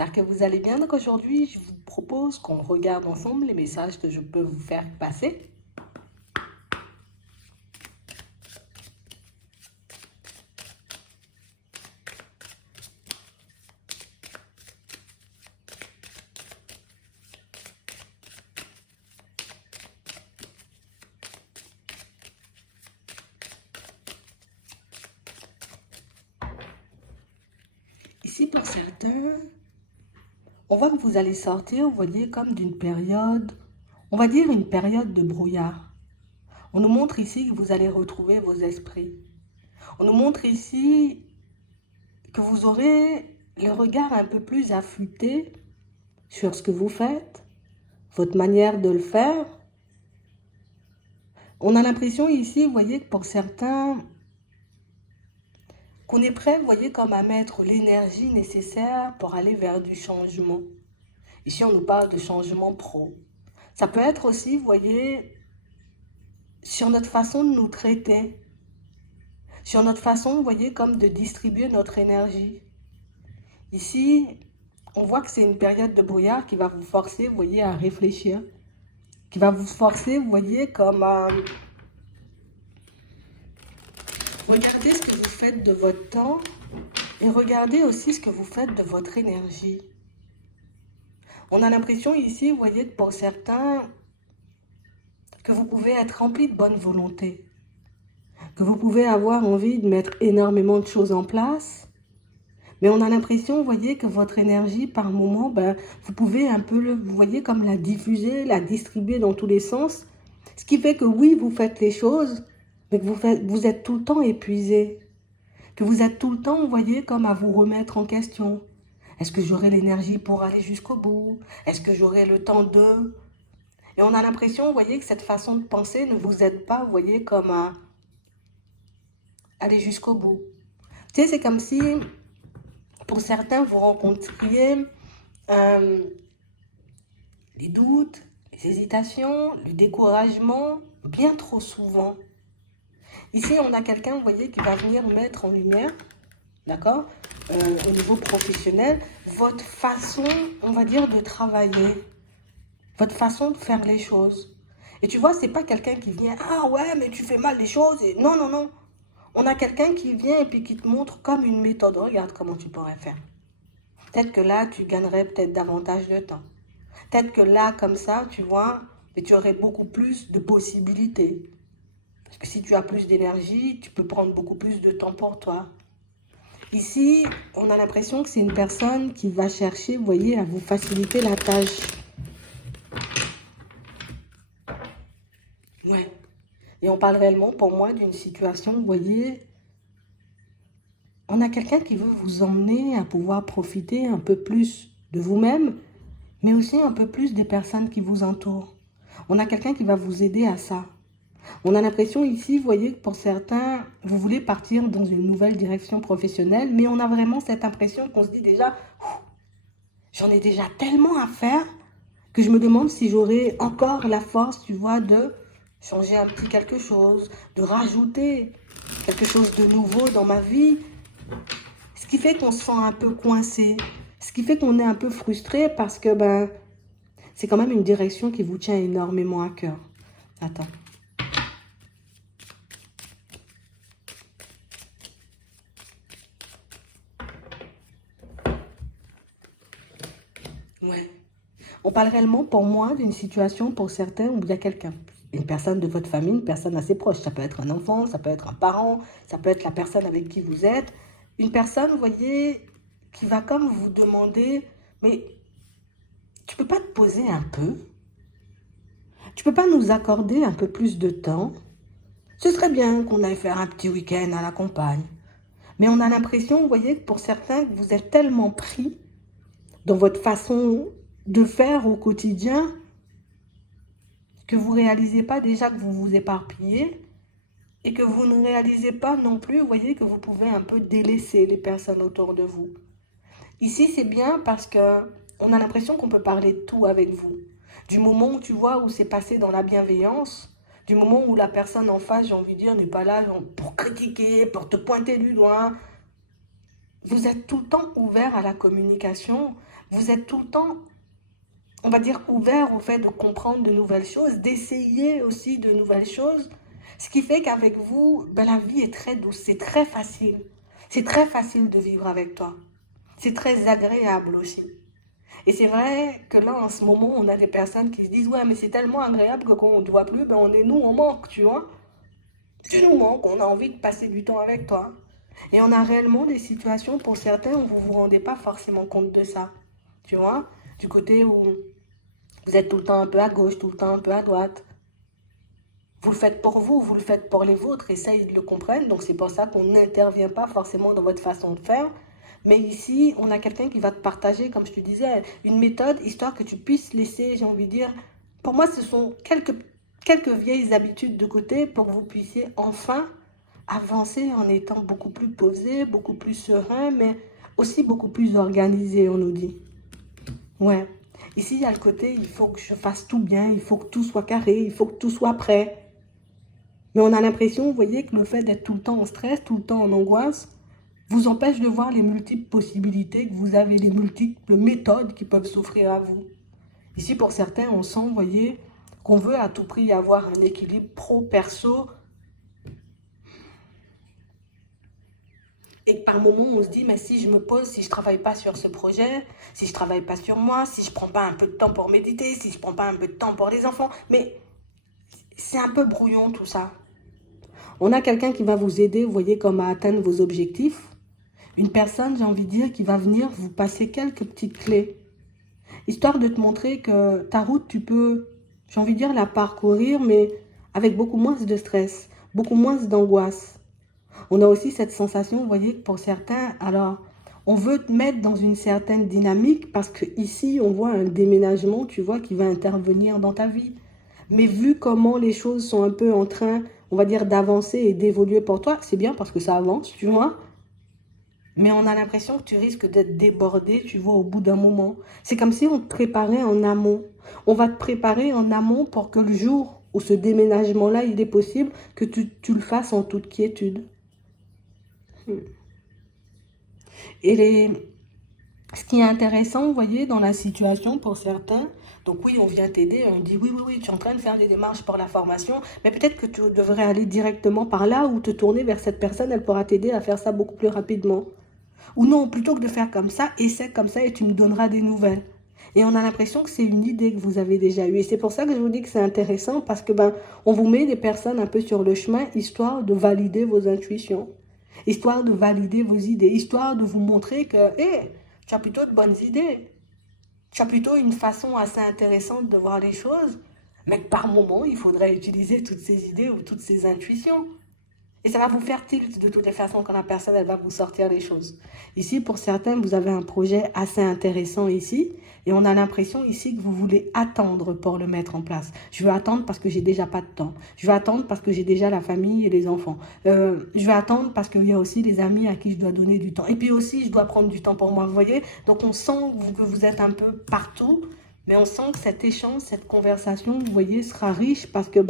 j'espère que vous allez bien. Donc aujourd'hui, je vous propose qu'on regarde ensemble les messages que je peux vous faire passer. Ici, pour certains, on voit que vous allez sortir, vous voyez, comme d'une période, on va dire une période de brouillard. On nous montre ici que vous allez retrouver vos esprits. On nous montre ici que vous aurez le regard un peu plus affûté sur ce que vous faites, votre manière de le faire. On a l'impression ici, vous voyez, que pour certains, qu'on est prêt, vous voyez, comme à mettre l'énergie nécessaire pour aller vers du changement. Ici, on nous parle de changement pro. Ça peut être aussi, vous voyez, sur notre façon de nous traiter, sur notre façon, vous voyez, comme de distribuer notre énergie. Ici, on voit que c'est une période de brouillard qui va vous forcer, vous voyez, à réfléchir, qui va vous forcer, vous voyez, comme à regarder ce que vous faites de votre temps et regardez aussi ce que vous faites de votre énergie. On a l'impression ici, vous voyez, que pour certains, que vous pouvez être rempli de bonne volonté, que vous pouvez avoir envie de mettre énormément de choses en place, mais on a l'impression, vous voyez, que votre énergie, par moment, vous pouvez un peu, vous voyez, comme la diffuser, la distribuer dans tous les sens, ce qui fait que oui, vous faites les choses, mais que vous êtes tout le temps épuisé, que vous êtes tout le temps, vous voyez, comme à vous remettre en question. Est-ce que j'aurai l'énergie pour aller jusqu'au bout? Est-ce que j'aurai le temps de... Et on a l'impression, vous voyez, que cette façon de penser ne vous aide pas, vous voyez, comme à aller jusqu'au bout. Tu sais, c'est comme si, pour certains, vous rencontriez les doutes, les hésitations, le découragement, bien trop souvent. Ici, on a quelqu'un, vous voyez, qui va venir mettre en lumière, d'accord, au niveau professionnel, votre façon, on va dire, de travailler, votre façon de faire les choses. Et tu vois, c'est pas quelqu'un qui vient, ah ouais, mais tu fais mal les choses. Et non, non, non. On a quelqu'un qui vient et puis qui te montre comme une méthode. Regarde comment tu pourrais faire. Peut-être que là, tu gagnerais peut-être davantage de temps. Peut-être que là, comme ça, tu vois, et tu aurais beaucoup plus de possibilités. Parce que si tu as plus d'énergie, tu peux prendre beaucoup plus de temps pour toi. Ici, on a l'impression que c'est une personne qui va chercher, vous voyez, à vous faciliter la tâche. Ouais. Et on parle réellement, pour moi, d'une situation, vous voyez, on a quelqu'un qui veut vous emmener à pouvoir profiter un peu plus de vous-même, mais aussi un peu plus des personnes qui vous entourent. On a quelqu'un qui va vous aider à ça. On a l'impression ici, vous voyez, que pour certains, vous voulez partir dans une nouvelle direction professionnelle, mais on a vraiment cette impression qu'on se dit déjà, j'en ai déjà tellement à faire que je me demande si j'aurai encore la force, tu vois, de changer un petit quelque chose, de rajouter quelque chose de nouveau dans ma vie. Ce qui fait qu'on se sent un peu coincé, ce qui fait qu'on est un peu frustré parce que c'est quand même une direction qui vous tient énormément à cœur. Attends. Ouais. On parle réellement pour moi d'une situation pour certains où il y a quelqu'un, une personne de votre famille, une personne assez proche. Ça peut être un enfant, ça peut être un parent, ça peut être la personne avec qui vous êtes. Une personne, vous voyez, qui va comme vous demander, mais tu peux pas te poser un peu? Tu peux pas nous accorder un peu plus de temps? Ce serait bien qu'on aille faire un petit week-end à la campagne. Mais on a l'impression, vous voyez, que pour certains, que vous êtes tellement pris dans votre façon de faire au quotidien que vous ne réalisez pas déjà que vous vous éparpillez et que vous ne réalisez pas non plus, vous voyez, que vous pouvez un peu délaisser les personnes autour de vous. Ici, c'est bien parce qu'on a l'impression qu'on peut parler de tout avec vous. Du moment où tu vois où c'est passé dans la bienveillance, du moment où la personne en face, j'ai envie de dire, n'est pas là pour critiquer, pour te pointer du doigt. Vous êtes tout le temps ouvert à la communication. Vous êtes tout le temps, on va dire, ouvert au fait de comprendre de nouvelles choses, d'essayer aussi de nouvelles choses. Ce qui fait qu'avec vous, ben, la vie est très douce, c'est très facile. C'est très facile de vivre avec toi. C'est très agréable aussi. Et c'est vrai que là, en ce moment, on a des personnes qui se disent, ouais, mais c'est tellement agréable que quand on ne te voit plus, ben on manque, tu vois. Tu nous manques, on a envie de passer du temps avec toi. Et on a réellement des situations, pour certains, où vous ne vous rendez pas forcément compte de ça. Tu vois, du côté où vous êtes tout le temps un peu à gauche, tout le temps un peu à droite. Vous le faites pour vous, vous le faites pour les vôtres, et ça, ils le comprennent. Donc c'est pour ça qu'on n'intervient pas forcément dans votre façon de faire. Mais ici, on a quelqu'un qui va te partager, comme je te disais, une méthode, histoire que tu puisses laisser, j'ai envie de dire, pour moi, ce sont quelques vieilles habitudes de côté pour que vous puissiez enfin avancer en étant beaucoup plus posé, beaucoup plus serein, mais aussi beaucoup plus organisé, on nous dit. Ouais. Ici, il y a le côté, il faut que je fasse tout bien, il faut que tout soit carré, il faut que tout soit prêt. Mais on a l'impression, vous voyez, que le fait d'être tout le temps en stress, tout le temps en angoisse, vous empêche de voir les multiples possibilités que vous avez, les multiples méthodes qui peuvent s'offrir à vous. Ici, pour certains, on sent, vous voyez, qu'on veut à tout prix avoir un équilibre pro-perso. Et par moment, on se dit, mais si je me pose, si je ne travaille pas sur ce projet, si je ne travaille pas sur moi, si je ne prends pas un peu de temps pour méditer, si je ne prends pas un peu de temps pour les enfants, mais c'est un peu brouillon tout ça. On a quelqu'un qui va vous aider, vous voyez, comme à atteindre vos objectifs. Une personne, j'ai envie de dire, qui va venir vous passer quelques petites clés, histoire de te montrer que ta route, tu peux, j'ai envie de dire, la parcourir, mais avec beaucoup moins de stress, beaucoup moins d'angoisse. On a aussi cette sensation, vous voyez, que pour certains, alors, on veut te mettre dans une certaine dynamique parce que ici, on voit un déménagement, tu vois, qui va intervenir dans ta vie. Mais vu comment les choses sont un peu en train, on va dire, d'avancer et d'évoluer pour toi, c'est bien parce que ça avance, tu vois. Mais on a l'impression que tu risques d'être débordé, tu vois, au bout d'un moment. C'est comme si on te préparait en amont. On va te préparer en amont pour que le jour où ce déménagement-là, il est possible, que tu le fasses en toute quiétude. Et ce qui est intéressant, vous voyez, dans la situation pour certains, donc oui, on vient t'aider, on dit oui, oui, oui, tu es en train de faire des démarches pour la formation, mais peut-être que tu devrais aller directement par là ou te tourner vers cette personne, elle pourra t'aider à faire ça beaucoup plus rapidement. Ou non, plutôt que de faire comme ça, essaie comme ça et tu me donneras des nouvelles. Et on a l'impression que c'est une idée que vous avez déjà eue. Et c'est pour ça que je vous dis que c'est intéressant parce que on vous met des personnes un peu sur le chemin histoire de valider vos intuitions, histoire de valider vos idées, histoire de vous montrer que, hé, tu as plutôt de bonnes idées. Tu as plutôt une façon assez intéressante de voir les choses, mais que par moment, il faudrait utiliser toutes ces idées ou toutes ces intuitions. Et ça va vous faire tilt de toutes les façons quand la personne, elle va vous sortir les choses. Ici, pour certains, vous avez un projet assez intéressant ici. Et on a l'impression ici que vous voulez attendre pour le mettre en place. Je veux attendre parce que j'ai déjà pas de temps. Je veux attendre parce que j'ai déjà la famille et les enfants. Je veux attendre parce qu'il y a aussi les amis à qui je dois donner du temps. Et puis aussi, je dois prendre du temps pour moi, vous voyez. Donc on sent que vous êtes un peu partout. Mais on sent que cet échange, cette conversation, vous voyez, sera riche parce que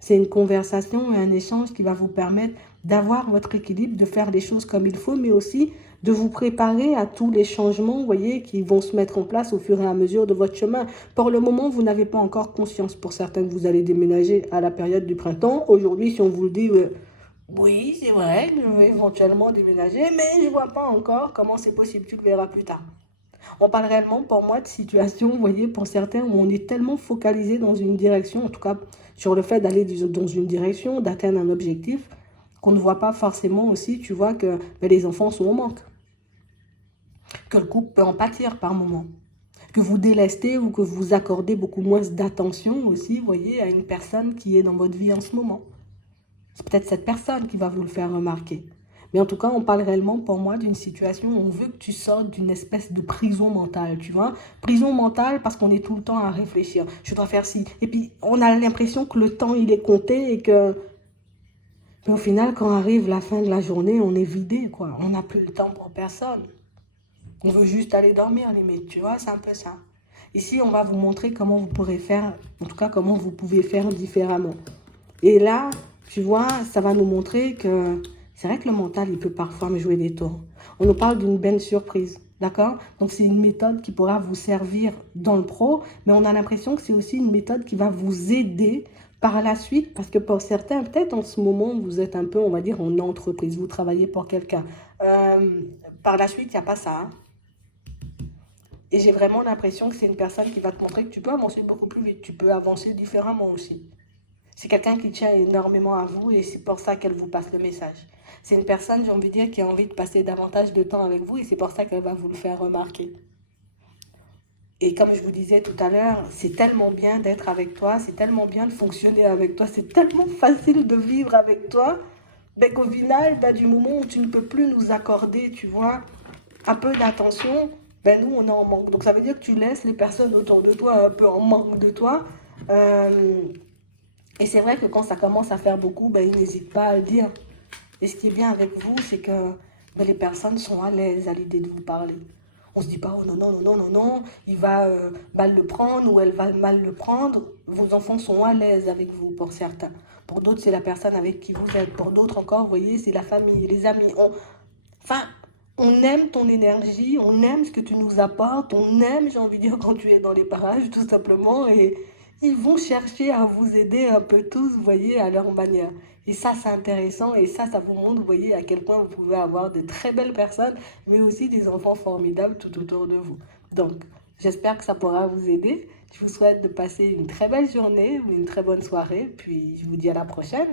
c'est une conversation et un échange qui va vous permettre d'avoir votre équilibre, de faire les choses comme il faut, mais aussi de vous préparer à tous les changements, vous voyez, qui vont se mettre en place au fur et à mesure de votre chemin. Pour le moment, vous n'avez pas encore conscience. Pour certains, que vous allez déménager à la période du printemps. Aujourd'hui, si on vous le dit, oui, c'est vrai, je vais éventuellement déménager, mais je ne vois pas encore comment c'est possible. Tu le verras plus tard. On parle réellement, pour moi, de situation, vous voyez, pour certains, où on est tellement focalisé dans une direction, en tout cas sur le fait d'aller dans une direction, d'atteindre un objectif, qu'on ne voit pas forcément aussi, tu vois, que les enfants sont en manque, que le couple peut en pâtir par moment, que vous délestez ou que vous accordez beaucoup moins d'attention aussi, vous voyez, à une personne qui est dans votre vie en ce moment. C'est peut-être cette personne qui va vous le faire remarquer. Mais en tout cas, on parle réellement pour moi d'une situation où on veut que tu sortes d'une espèce de prison mentale, tu vois. Prison mentale parce qu'on est tout le temps à réfléchir. Je dois faire ci. Et puis, on a l'impression que le temps, il est compté et que... Mais au final, quand arrive la fin de la journée, on est vidé, quoi. On n'a plus le temps pour personne. On veut juste aller dormir, limite, tu vois, c'est un peu ça. Ici, on va vous montrer comment vous pourrez faire, en tout cas, comment vous pouvez faire différemment. Et là, tu vois, ça va nous montrer que c'est vrai que le mental, il peut parfois me jouer des tours. On nous parle d'une belle surprise, d'accord? Donc, c'est une méthode qui pourra vous servir dans le pro, mais on a l'impression que c'est aussi une méthode qui va vous aider par la suite, parce que pour certains, peut-être en ce moment, vous êtes un peu, on va dire, en entreprise, vous travaillez pour quelqu'un. Par la suite, il n'y a pas ça, hein. Et j'ai vraiment l'impression que c'est une personne qui va te montrer que tu peux avancer beaucoup plus vite, tu peux avancer différemment aussi. C'est quelqu'un qui tient énormément à vous et c'est pour ça qu'elle vous passe le message. C'est une personne, j'ai envie de dire, qui a envie de passer davantage de temps avec vous et c'est pour ça qu'elle va vous le faire remarquer. Et comme je vous disais tout à l'heure, c'est tellement bien d'être avec toi, c'est tellement bien de fonctionner avec toi, c'est tellement facile de vivre avec toi, ben qu'au final, ben, du moment où tu ne peux plus nous accorder, tu vois, un peu d'attention, ben nous, on est en manque. Donc ça veut dire que tu laisses les personnes autour de toi un peu en manque de toi. Euh, et c'est vrai que quand ça commence à faire beaucoup, ben, ils n'hésitent pas à le dire. Et ce qui est bien avec vous, c'est que ben, les personnes sont à l'aise à l'idée de vous parler. On ne se dit pas, oh non, non, non, non, non, non, il va mal le prendre ou elle va mal le prendre. Vos enfants sont à l'aise avec vous pour certains. Pour d'autres, c'est la personne avec qui vous êtes. Pour d'autres encore, vous voyez, c'est la famille, les amis. Enfin, on aime ton énergie, on aime ce que tu nous apportes, on aime, j'ai envie de dire, quand tu es dans les parages, tout simplement. Et ils vont chercher à vous aider un peu tous, vous voyez, à leur manière. Et ça, c'est intéressant et ça vous montre, vous voyez, à quel point vous pouvez avoir de très belles personnes, mais aussi des enfants formidables tout autour de vous. Donc, j'espère que ça pourra vous aider. Je vous souhaite de passer une très belle journée ou une très bonne soirée, puis je vous dis à la prochaine.